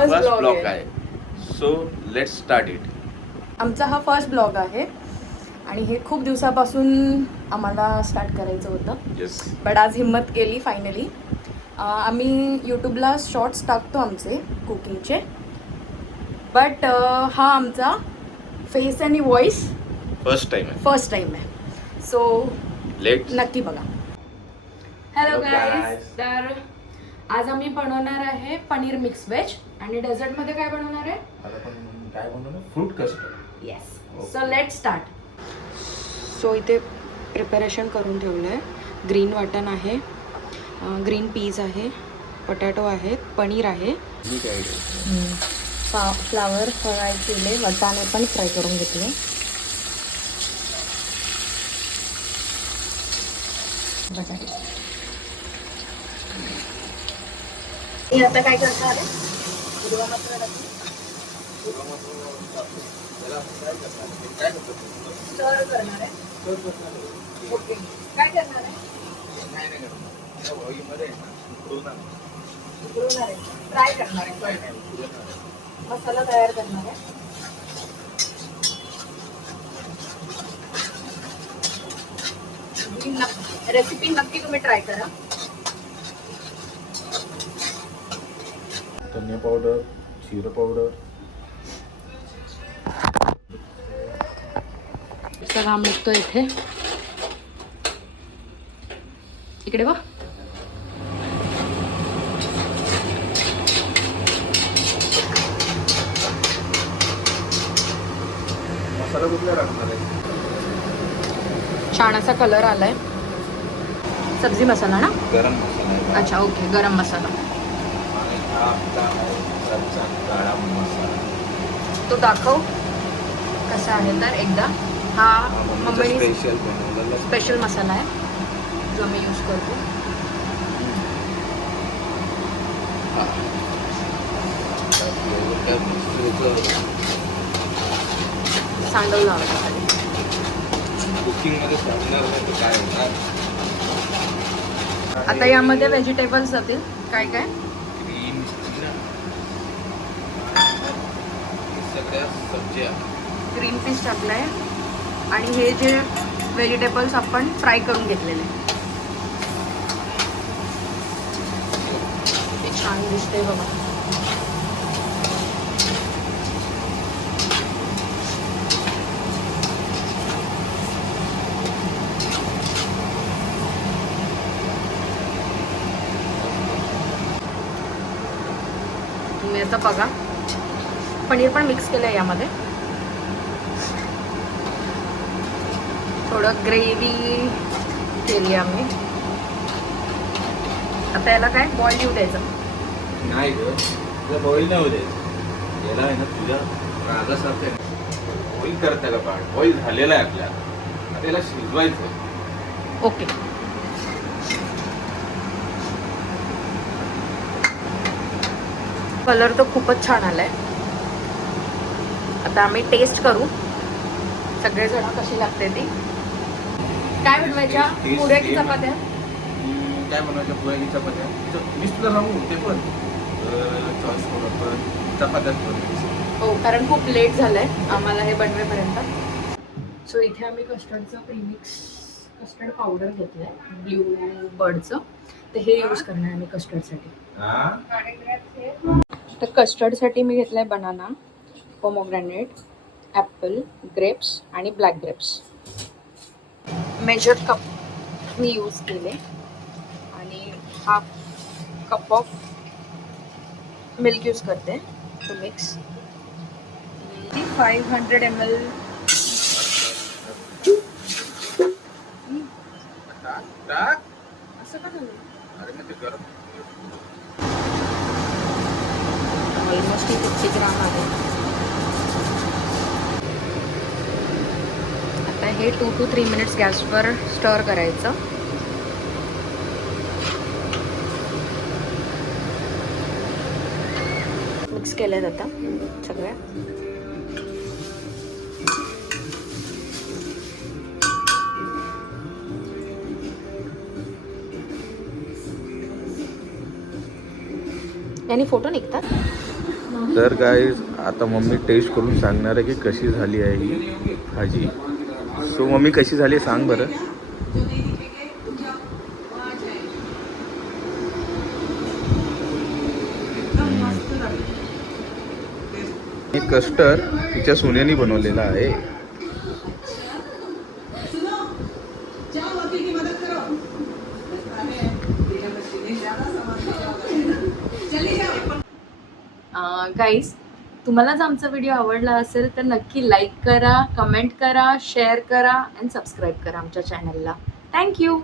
First blog आहे. So let's start it. आमचा हा फर्स्ट ब्लॉग आहे आणि हे खूप दिवसापासून आम्हाला स्टार्ट करायचं होतं. येस. बट आज हिम्मत केली फायनली. आम्ही यूट्यूबला शॉर्ट्स टाकतो आमचे कुकिंगचे, बट हा आमचा फेस आणि व्हॉइस फर्स्ट टाइम आहे. सो लेट्स नक्की बघा. Hello Hello guys. guys. तर आज आम्ही बनवणार आहे पनीर मिक्स व्हेज आणि डेझर्टमध्ये काय बनवणार आहे? आता आपण काय बनवणार? Fruit custard. Yes. Okay. So let start. So इथे प्रिपरेशन करून ठेवलं आहे. ग्रीन वाटण आहे, ग्रीन पीज आहे, पोटॅटो आहे, पनीर आहे, मी काय फ्लावर फ्राय केले, वाटाणे पण फ्राय करून घेतले. बटाटे. मी आता काय करणार आहे? हिरवा मसाला स्टर करणार आहे. ओके. काय करणार आहे? उकळवणार आहे, फ्राय करणार आहे, मसाला तयार करणार आहे. रेसिपी नक्की तुम्ही ट्राय करा. धनिया पावडर, जिरं पावडर. सगळा निघतो इथे. इकडे बघ. मसाला कुठला टाकणार आहे? छान असा कलर आलाय. सब्जी मसाला ना? गरम मसाला आहे. अच्छा, ओके. गरम मसाला. आणि हा आपला आहे घरचा काळा मसाला. तो दाखव कसा आहे तर एकदा. हा मम्मीने स्पेशल बनवलेला. स्पेशल मसाला आहे जो मी यूज करतो. सांडव लावायचा. कुकिंग मध्ये सांगणार नाही तर काय होणार. आता यामध्ये व्हेजिटेबल्स जातील. काय काय? ग्रीन सगळ्या सब्ज्या. ग्रीन पीस टाकलाय आणि हे जे व्हेजिटेबल्स आपण फ्राय करून घेतलेले. ते छान दिसते बघा. तुम्ही आता बघा, पनीर पण मिक्स केलं आहे यामध्ये. थोडं ग्रेव्ही केली आम्ही. आता याला काय बॉईल येऊ द्यायचं. नाही ग, तुला बॉईल नाही होऊ द्यायचं. याला आहे ना तुझ्या रागासारखं बॉईल कर त्याला. पाठ बॉईल झालेला आहे आपल्याला. आता याला शिजवायचं. ओके. कलर तर खूपच छान आलाय. आता आम्ही टेस्ट करू सगळेजण कशी लागते ती. काय बनवायच्या? पुऱ्या की चपात्या? काय बनवायच्या? पुऱ्या की चपात्या? मीच तुला सांगू ते पण चॉईस करू आपण. चपात्याच बनवायचं. हो, कारण खूप लेट झालंय आम्हाला हे बनवेपर्यंत. सो इथे आम्ही कस्टर्डचं प्रीमिक्स कस्टर्ड पावडर घेतलंय ब्ल्यू बर्डचं. तर हे यूज करणार आहे आम्ही कस्टर्डसाठी. तर कस्टर्डसाठी मी घेतलंय बनाना, पोमोग्रॅनेट, ॲपल, ग्रेप्स आणि ब्लॅक ग्रेप्स. मेजर कप मी यूज केले आणि half cup of milk use करते टू मिक्स. 500 ml. असं का झालं? ऑलमोस्ट 50 ग्राम आहे. आता हे 2 to 3 मिनिट्स गॅसवर स्टर करायचं. मिक्स केल्यात आता सगळ्या. याने फोटो निघतात. तर काय आता मम्मी टेस्ट करून सांगणार आहे की कशी झाली आहे ही भाजी. सो मम्मी कशी झाली आहे सांग बरं. हे कस्टर्ड तिच्या सोन्याने बनवलेला आहे. गाईज, तुम्हाला जर आमचा व्हिडिओ आवडला असेल तर नक्की लाईक करा, कमेंट करा, शेअर करा आणि सबस्क्राईब करा आमच्या चॅनलला. थँक्यू.